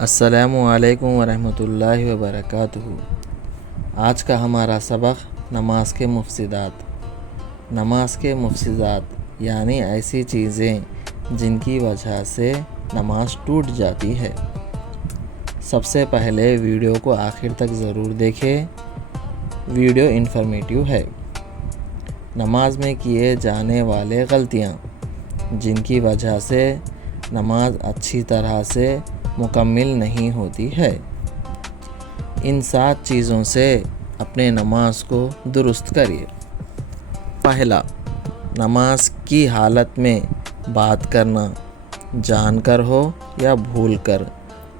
السلام علیکم ورحمۃ اللہ وبرکاتہ۔ آج کا ہمارا سبق نماز کے مفسدات۔ نماز کے مفسدات یعنی ایسی چیزیں جن کی وجہ سے نماز ٹوٹ جاتی ہے۔ سب سے پہلے ویڈیو کو آخر تک ضرور دیکھیں، ویڈیو انفارمیٹیو ہے۔ نماز میں کیے جانے والے غلطیاں جن کی وجہ سے نماز اچھی طرح سے مکمل نہیں ہوتی ہے۔ ان 7 چیزوں سے اپنے نماز کو درست کریے۔ پہلا، نماز کی حالت میں بات کرنا، جان کر ہو یا بھول کر،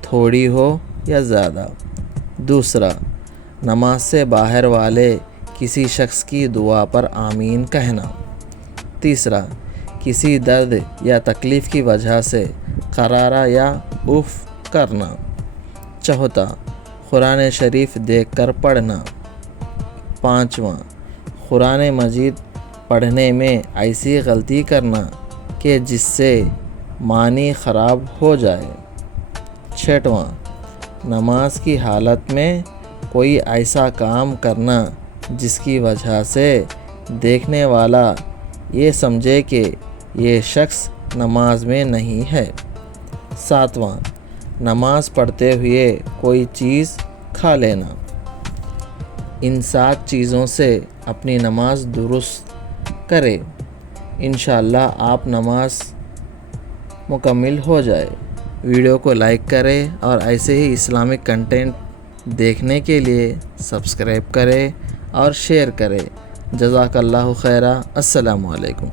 تھوڑی ہو یا زیادہ۔ دوسرا، نماز سے باہر والے کسی شخص کی دعا پر آمین کہنا۔ تیسرا، کسی درد یا تکلیف کی وجہ سے قرارہ یا اف کرنا۔ چوتھا، قرآن شریف دیکھ کر پڑھنا۔ پانچواں، قرآن مجید پڑھنے میں ایسی غلطی کرنا کہ جس سے معنی خراب ہو جائے۔ چھٹواں، نماز کی حالت میں کوئی ایسا کام کرنا جس کی وجہ سے دیکھنے والا یہ سمجھے کہ یہ شخص نماز میں نہیں ہے۔ ساتواں، نماز پڑھتے ہوئے کوئی چیز کھا لینا۔ ان 7 چیزوں سے اپنی نماز درست کرے، انشاءاللہ آپ نماز مکمل ہو جائے۔ ویڈیو کو لائک کرے اور ایسے ہی اسلامک کنٹینٹ دیکھنے کے لیے سبسکرائب کرے اور شیئر کرے۔ جزاک اللہ خیرہ۔ السلام علیکم۔